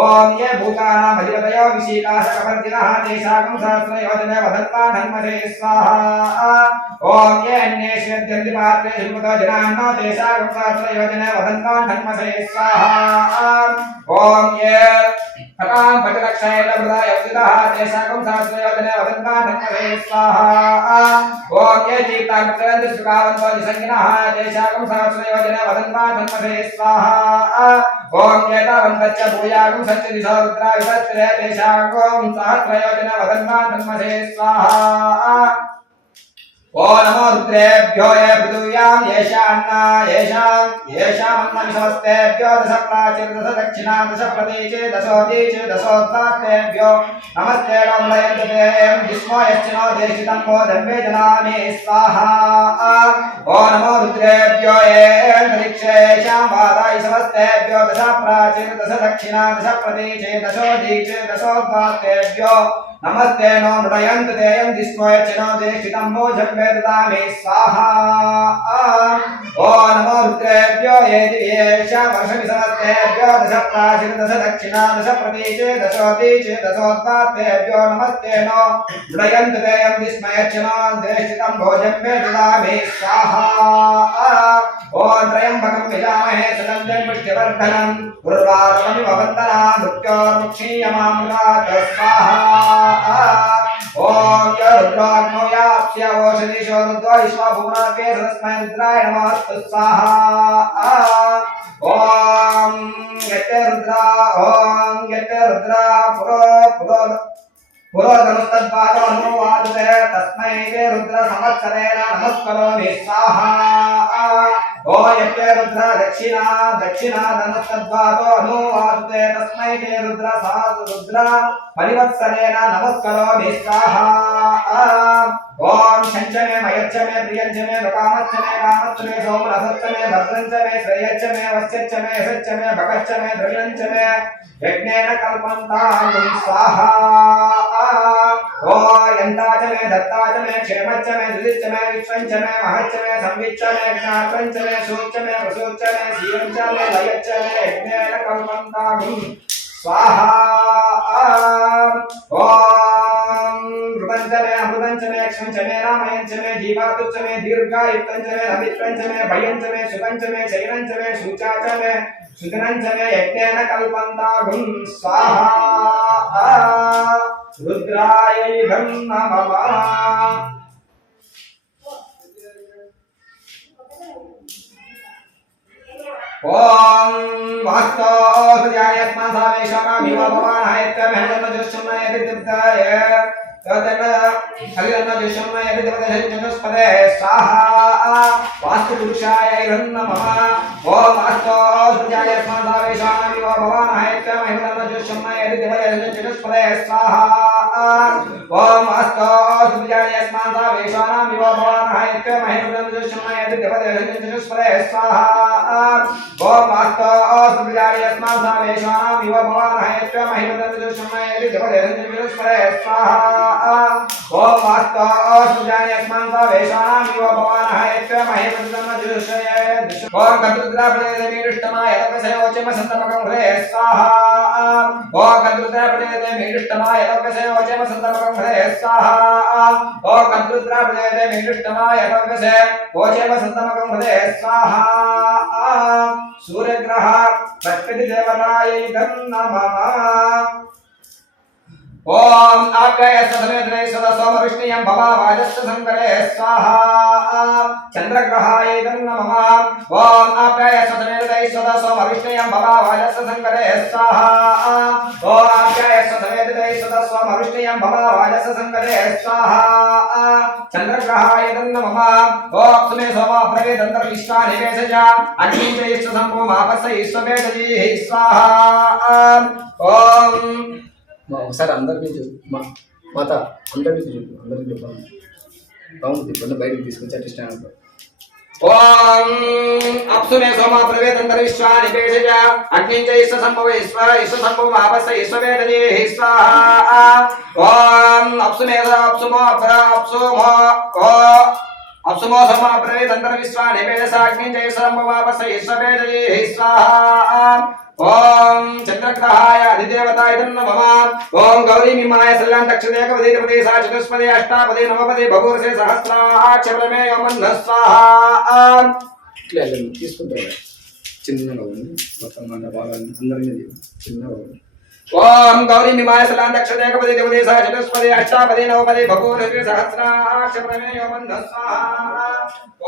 ओम ये भूतानां अधिपतयो विशीकाशकवर्तिनः तेषां सहस्रयोजने वदन्त्वा धन्मसे स्वाहा ओम ये अन्येष्यन्ति पात्रे हिमतो जनान्नो तेषां सहस्रयोजने वदन्त्वा धन्मसे स्वाहा ओम ये कथां पचलक्षाय लब्धाय उदितः तेषां सहस्रयोजने वदन्त्वा धन्मसे स्वाहा ओम ये जीतांकृत सुखावन्तो निसंगिनः तेषां सहस्रयोजने वदन्त्वा धन्मसे स्वाहा ओम ये तावन्तच्च भूयागं सच्चिदिशो रुद्रा विभस्त्रे तेषां सहस्रयोजने वदन्त्वा धन्मसे स्वाहा ओ नमो रुद्रेभ्यो ये पृथिव्यां येषान्न येषामन्नविषमस्तेभ्यो दश प्राचीर दश दक्षिणा दश प्रतीचे दशोदीच दशोत्तात्तेभ्यो नमस्ते नमोयन्ते विस्मो यश्चिनो देशितं वो धन्वे जनामि स्वाहा ओ नमो रुद्रेभ्यो ये अंतरिक्षे येषां वादाय समस्तेभ्यो दश प्राचीर दश दक्षिणा दश प्रतीचे दशोदीच दशोत्तात्तेभ्यो नमस्ते नो नृणयन्त तेयं दिस्मोयच्चिनो देशितं वो जन्मे ददामि स्वाहा ओ नमो रुद्रेभ्यो ये दिव्येषा वर्षमिसमस्तेभ्यो दश प्राचीर दश दक्षिणा दश प्रतीचे दशोदीच दशोत्तात्तेभ्यो नमस्ते नो नृणयन्त तेयं दिस्मोयच्चिनो देशितं वो जन्मे ददामि स्वाहा ओ त्र्यम्बकं यजामहे सुगन्धिं पुष्टिवर्धनं उर्वारुकमिव वन्दनां मृत्योर्मुक्षीयमामृतात् स्वाहा ओम रुद्राग्नो याप्स्य ओषधिषो रुद्रो विश्वभुवनाके तस्मै रुद्राय नमः स्वाहा ओम यते रुद्रा पुरोधनुस्तद्वादो अनुवादते तस्मै ते रुद्र संवत्सरेण नमस्करोमि स्वाहा ओ यते रुद्र दक्षिणा धनुस्तद्वादो अनुवादते तस्मै ते रुद्र परिवत्सरेण नमस्करोमि स्वाहा ओम शंचमे मयच्चमे प्रियंचमे रुकामच्चमे कामच्चमे सोमरसच्चमे भद्रंचमे श्रेयच्चमे वश्यच्चमे यशच्चमे भगच्चमे द्रविणंचमे यज्ञेन कल्पन्तां स्वाहा ओ यन्ताचमे दत्ताचमे क्षेमच्चमे दुदिच्चमे विश्वंचमे महच्चमे संविच्चमे ज्ञात्रंचमे सूच्चमे प्रसूच्चमे सीयंचमे लयच्चमे यज्ञेन कल्पन्तां स्वाहा ओम रुदंचमे अमृतंचमे क्षमचमे रामयंचमे जीवातुच्चमे दीर्घायुक्तंचमे नमित्रंचमे भयंचमे सुगंचमे शैरंचमे शुचाचमे सुदनंचमे यज्ञेन कल्पन्तां स्वाहा रुद्राय इदं नमः ओम वास्तो सुजायस्मासावेशानामिव भवानायत्यमहनमजुष्मय दिव्याय तदन हरिरन्नजुष्मय दिव्यजनस्पदे स्वाहा वास्तु पुरुषाय इदं नमः ओम वास्तो सुजायस्मासावेशानामिव भवानायत्यमहनमजुष्मय दिव्यजनस्पदे स्वाहा ओम वास्तो सुजायस्मासावेशानामिव भवानायत्यमहनमजुष्मय दिव्यजनस्पदे स्वाहा ओम वास्तो सुब्रजायस्मासावेशानां इव भवानहयत्व महिमदन्दुष्मयति जपदेन्दुष्परे स्वाहा ओम वास्तो सुब्रजायस्मासावेशानां इव भवानहयत्व महिमदन्दुष्मयति ओम कद्रुद्रापदेमीरुष्टमाय लवकसयोचम सन्तमकं हृदे स्वाहा ओम कद्रुद्रापदेमीरुष्टमाय लवकसयोचम सन्तमकं हृदे स्वाहा ओम कद्रुद्रापदेमीरुष्टमाय लवकसयोचम सन्तमकं हृदे स्वाहा सूर्यग्रह बृहस्पति देवताय इदं नमः ओम आप्याय समेतने सदा सोमविष्णुयं भवावाजस्य संकरे स्वाहा चंद्रग्रहाय इदं नमः ओम आप्याय समेतने सदा सोमविष्णुयं भवावाजस्य संकरे स्वाहा ओम आप्याय समेतने सदा सोमविष्णुयं भवावाजस्य संकरे स्वाहा चंद्रग्रहाय इदं नमः ओम सुमे सोम प्रवेदंतर विश्वा निवेशज अग्निचैश्च संभो मापस्य ईश्ववेदजी स्वाहा ओम ఒకసారి అందరినీ మాత అందరినీ చెప్పు అందరినీ చెప్పాలి రౌండ్ తిప్పండి బయటికి తీసుకొచ్చి అటు స్టాండ్ ఓం అప్సుమే సోమ ప్రవేదంతర విశ్వా నివేశజ అగ్నించైశ్వ సంభవ ఈశ్వ సంభవ ఆపస్య ఈశ్వవేదజే స్వాహా ఓం అప్సుమే అప్సుమో అప్సుమో సోమ ప్రవేదంతర విశ్వా నివేశ అగ్నించైశ్వ సంభవ ఆపస్య ఈశ్వవేదజే స్వాహా ओम चंद्रग्रहाय अधिदेवताय नमः ओम गौरी मिमाय सल्लां दक्षिणेकपदे पदे सा चतुष्पदे अष्टापदे नवपदे भगोरसे सहस्राक्षरमे यमन स्वाहा ఇట్లా తీసుకుంటారు చిన్నగా ఉంది మొత్తం మన భాగాన్ని అందరినీ చిన్నగా ఉంది ओम गौरी मिमाय सल्लां दक्षिणेकपदे पदे सा चतुष्पदे अष्टापदे नवपदे भगोरसे सहस्राक्षरमे यमन स्वाहा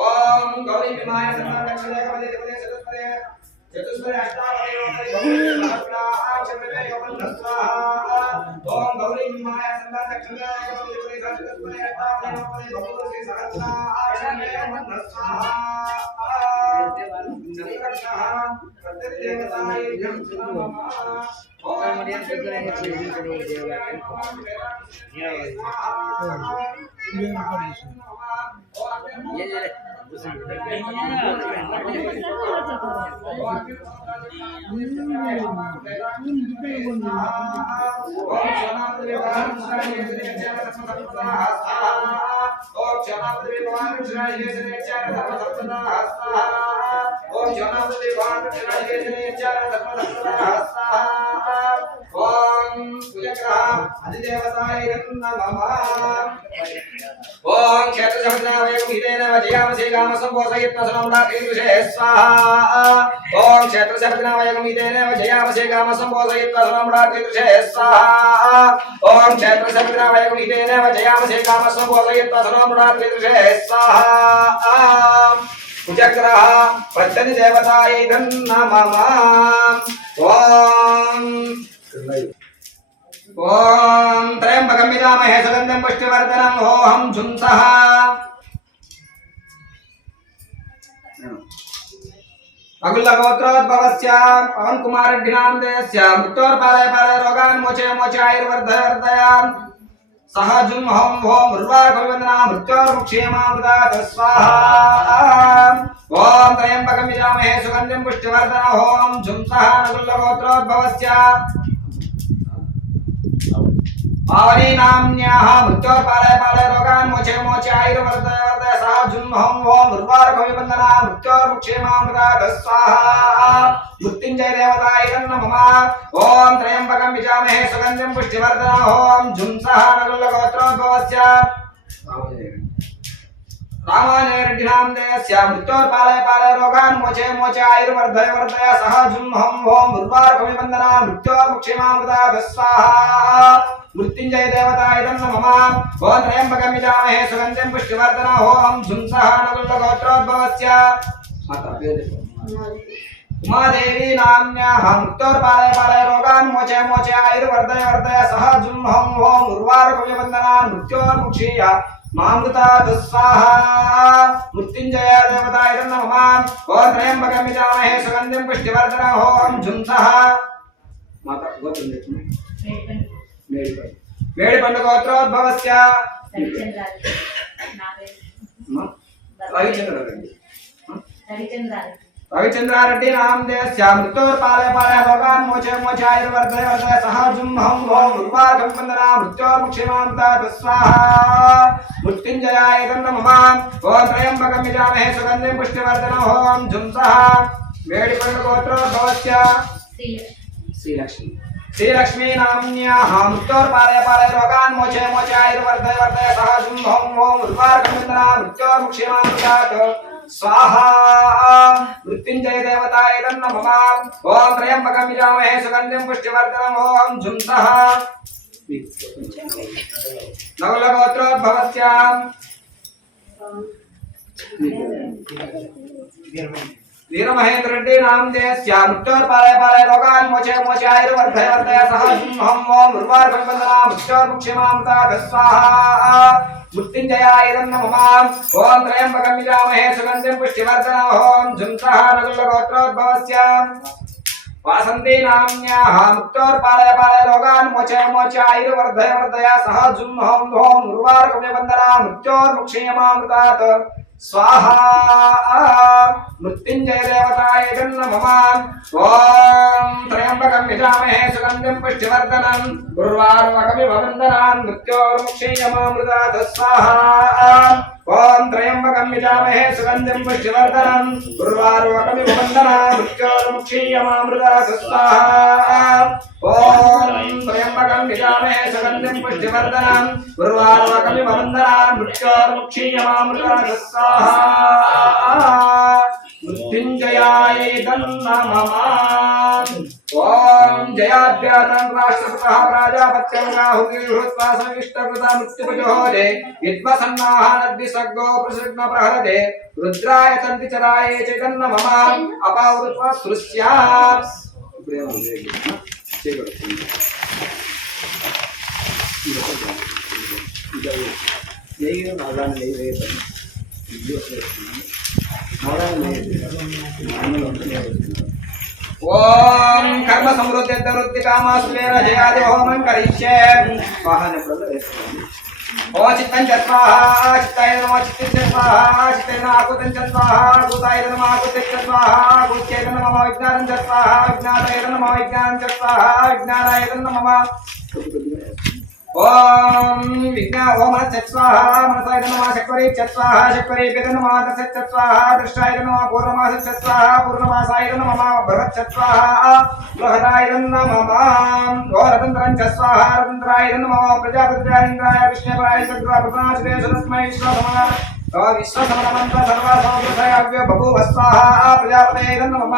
ओम गौरी मिमाय सल्लां दक्षिणेकपदे पदे चतुष्पदे चतुष्पदे अष्टापदे नवपदे भगोरसे सहस्राक्षरमे यमन स्वाहा ओम गौरी माया संदान चक्रधाय गौरी सत्तस्मय रत्नाय नमः भगवते सहस्रा आशने मनस्वाहा देवताय नमः ओम अधिदेवताय नमः ओम क्षेत्रशब्दावय विदेन वजयामसे कामसंपोषयित्वा समम्रातीर्षे स्वाहा ओम क्षेत्रशब्दावय विदेन वजयामसे कामसंपोषयित्वा समम्रातीर्षे स्वाहा ओम क्षेत्रशब्दावय विदेन वजयामसे कामसंपोषयित्वा समम्रातीर्षे स्वाहा कुचक्रः पद्धति देवतायै नमः ओम त्र्यंबकं यजामहे सुगंधिं पुष्टिवर्धनम् ओहं झुंसः अगुल्लगोत्रोद्भवस्य पवन कुमार रेड्डिनामधेयस्य मृत्योर्पालय पालय रोगान् मोचय मोचय आयुर्वर्धय वर्धय सह जुं हों हों उर्वाकविवन्दना मृत्योर्मुक्षेमामृतात् स्वाहा ओम त्र्यंबकं यजामहे सुगंधिं पुष्टिवर्धनम् ओहं झुंसः अगुल्लगोत्रोद्भवस्य पावनी नाम्न्याः मृत्योर्पालय पालय रोगान् मोचय मोचय आयुर्वर्धय वर्धय सह जुं हों हों उर्वाकविवन्दना मृत्योर्मुक्षेमामृतात् स्वाहा मृत्युञ्जय देवताय नमः ओम त्र्यंबकं यजामहे सुगंधिं पुष्टिवर्धनम् ओम झुंसः नकुलगोत्रोद्भवस्य रामानेरड्डिनामधेयस्य मृत्योर्पालय पालय रोगान् मोचय मोचय आयुर्वर्धय वर्धय सह जुं हों हों उर्वाकविवन्दना मृत्योर्मुक्षेमामृतात् स्वाहा मृत्युंजय देवताय नमः ओम त्र्यंबकं यजामहे सुगंधिं पुष्टिवर्धनम् ओम झुंसः नकुलगोत्रोद्भवस्य उमादेवी नाम्न्याः मृत्योर्पालय पालय रोगान् मोचय मोचय आयुर्वर्धय वर्धय सह जुं हों हों उर्वाकविवन्दना मृत्योर्मुक्षीय मामृतात् स्वाहा मृत्युंजय देवताय नमः ओम त्र्यंबकं यजामहे सुगंधिं पुष्टिवर्धनम् ओम झुंसः माता गोत्रं मेडिपंड गोत्रोद्भवस्य रविचंद्रारेड्डी नामधेयस्य मृत्योर्पालय पालय रोगान् मोचय मोचय आयुर्वर्धय वर्धय सह जुं हों हों उर्वाकविवन्दना मृत्योर्मुक्षेमामृतात् स्वाहा मृत्युंजयाय नमः ओम त्र्यंबकं यजामहे सुगंधिं पुष्टिवर्धनम् ओम झुंसः मेडिपंड गोत्रोद्भवस्य श्रीलक्ष्मी नाम्न्याः मृत्योर्पालय पालय रोगान् मोचय मोचय आयुर्वर्धय वर्धय सह जुं हों हों उर्वाकविवन्दना मृत्योर्मुक्षेमामृतात् स्वाहा मृत्युंजय देवताय नमः ओम त्र्यंबकं यजामहे सुगंधिं पुष्टिवर्धनम् ओम झुंसः नकुलगोत्रोद्भवस्य वीरमहेंद्र रेड्डी नामधेयस्य मृत्योर्पालय पालय रोगान् मोचय मोचय आयुर्वर्धय वर्धय सह जुं हों हों उर्वाकविवन्दना मृत्योर्मुक्षेमामृतात् स्वाहा मृत्युंजयाय नमः ओम त्र्यंबकं यजामहे सुगंधिं पुष्टिवर्धनम् ओम झुंसः नकुलगोत्रोद्भवस्य वासंती नाम्न्याः मृत्योर्पालय पालय रोगान् मोचय मोचय आयुर्वर्धय वर्धय सह जुं हों हों उर्वाकविवन्दना मृत्योर्मुक्षेमामृतात् स्वाहा मृत्युंजय देवताय नमः ओम त्र्यंबकं यजामहे सुगंधिं पुष्टिवर्धनम् उर्वारुकमिवन्दना मृत्योर्मुक्षेमामृतात् स्वाहा ओम त्र्यंबकं यजामहे सुगंधिं पुष्टिवर्धनम् उर्वारुकमिवन्दना मृत्योर्मुक्षेमामृतात् स्वाहा ओम त्र्यंबकं यजामहे सुगंधिं पुष्टिवर्धनम् उर्वारुकमिवन्दना मृत्योर्मुक्षेमामृतात् स्वाहा मृत्युंजयाय नमः ओम जयाभ्यातं राष्ट्रपतः प्राजापत्यं राहुर्हृत्वा सविष्टकृता मृत्युपजोरे विद्वसन्नाहानद्विसर्गो प्रसृग्न प्रहरदे रुद्राय तन्तिचराय चैतन्नमः अपावृत्वा सृष्या ఓం కర్మ సమృద్ధి వృత్తి కామాసులేన జయాది హోమం కరిష్యే వాహనప్పుడు వేసుకోండి. ఓ చిత్తం చస్వాహ చిత్తాయ నమః చిత్తం స్వాహ చిత్తైన ఆకుతం చస్వాహ ఆకుతాయ నమః ఆకుతం స్వాహ ఆకుత్యేన నమః విజ్ఞానం చస్వాహ విజ్ఞానాయ నమః విజ్ఞానం చస్వాహ విజ్ఞానాయ నమః ఓం ఓం చస్వాహ మనసాయ నమః చక్వరే చస్వాహ చక్వరే పేద నమః దశ చస్వాహ దృష్టాయ నమః పూర్ణమాస చస్వాహ పూర్ణమాసాయ నమః బృహత్ చస్వాహ బృహదాయ నమః ఓ రతంత్రం చస్వాహ రతంత్రాయ నమః ప్రజాపతిరాయ ఇంద్రాయ విష్ణురాయ సద్గురు ప్రధానశ్రీ సరస్మై విశ్వసమా విశ్వసమనమంత సర్వసమృద్ధయ బభూవ స్వాహా ప్రజాపతయే నమః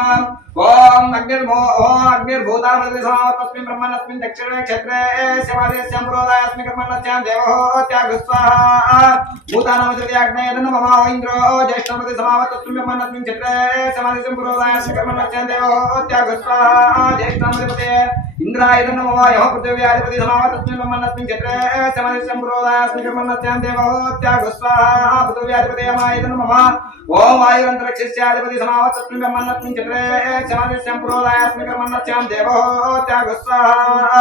ఓం అగ్నిర్భూతామృతి సమావతస్మిన్ బ్రహ్మణస్మిన్ దక్షిణే క్షేత్రే శివాదేశ్యం పురోదాయస్మి కర్మణస్యాం దేవోత్యాగు స్వాహా భూతానామృతి అగ్నయే నమః ఇంద్రో జ్యేష్ఠమృతి సమావతస్మిన్ బ్రహ్మణస్మిన్ క్షేత్రే శివాదేశ్యం పురోదాయస్మి కర్మణస్యాం దేవోత్యాగు స్వాహా జ్యేష్ఠమృతి ఇంద్రాయ నమః యమ పృథివ్యాధిపతి సమావతస్మిన్ బ్రహ్మణస్మిన్ క్షేత్రే శివాదేశ్యం పురోదాయస్మి కర్మణస్యాం దేవోత్యాగు స్వాహా పృథివ్యాధిపతి యమాయ నమః ఓం వాయురంతరిక్షస్యాధిపతి సమావతస్మిన్ బ్రహ్మణస్మిన్ క్షేత్రే శివాదేశ్యం పురోదాయస్మి కర్మణస్యాం దేవోత్యాగు స్వాహా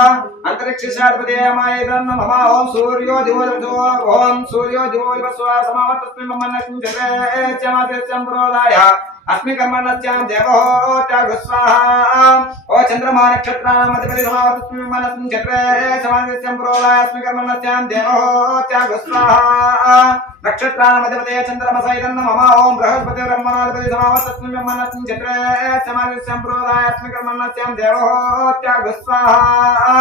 అంతరిక్షస్యాధిపతి యమాయ నమః ఓం సూర్యో దివో సమావతస్మిన్ బ్రహ్మణస్మిన్ క్షేత్రే శివాదేశ్యం పురోదాయ अस्मि कर्मणस्यां देवोत्यागु स्वाहा ओ चंद्रमा नक्षत्राणामधिपति समावतस्मिन् ब्रह्मणस्मिन् क्षेत्रे समादित्यं पुरोदाय अस्मि कर्मणस्यां देवोत्यागु स्वाहा नक्षत्राणामधिपति चंद्रमसैतं नमः ओम बृहस्पति ब्रह्मणाधिपति समावतस्मिन् ब्रह्मणस्मिन् क्षेत्रे समादित्यं पुरोदाय अस्मि कर्मणस्यां देवोत्यागु स्वाहा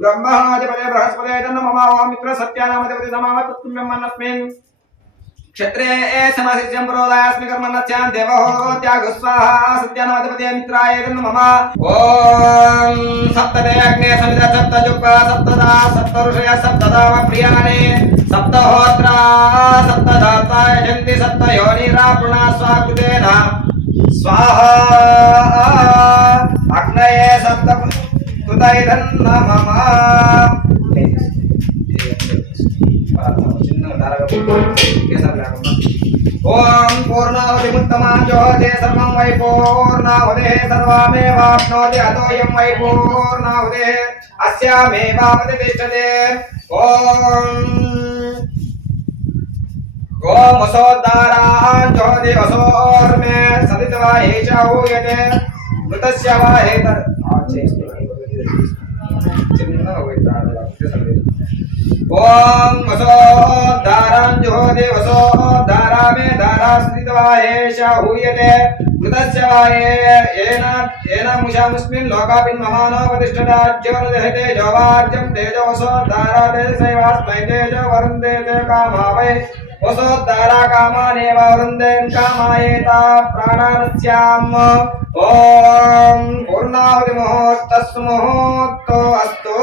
ब्रह्मणाधिपति बृहस्पति नमः ओम मित्र सत्यानामधिपति समावतस्मिन् ब्रह्मणस्मिन् क्षेत्रे समासित्यं पुरोदायस्मि कर्मणस्यां देवोत्यागु स्वाहा सत्यानामधिपते मित्राय नमः ओम सप्तदे अग्ने समिता सप्तजुक् सप्तदा सप्तऋषय सप्तदा प्रियाणि सप्तहोत्रा सप्तदाता यजन्ति सप्तयोनिरापुणा स्वाकृतेन स्वाहा अग्नये सप्ततुतैरन् नमः ओम पूर्णाहुतिमुत्तमाञ्जोते सर्वं वै पूर्णाहुतिः सर्वमेवाप्नोति अतोऽयं वै पूर्णाहुतिः अस्यामेवावतिष्ठते ओम वसोद्धाराञ्जोति वसोर्मे सदित्वा एषा हूयते मृतस्य वा हेत ओम वसोद्धाराञ्जोति वसोद्धारामे धारास्थित्वा एषा हूयते मृतस्य वा येन मुषामुस्मिन् लोकापिन्ममानो प्रतिष्ठता ज्योतिर्दहते जोवार्जं तेजो वसोद्धारा तेजसैवास्मै तेजो वरुन्धे ते कामा वै वसोद्धारा कामानेव वरुन्धेन् कामायेता प्राणानस्याम् ओम पूर्णाहुतिमुहूर्तस्तु मुहूर्तो अस्तु।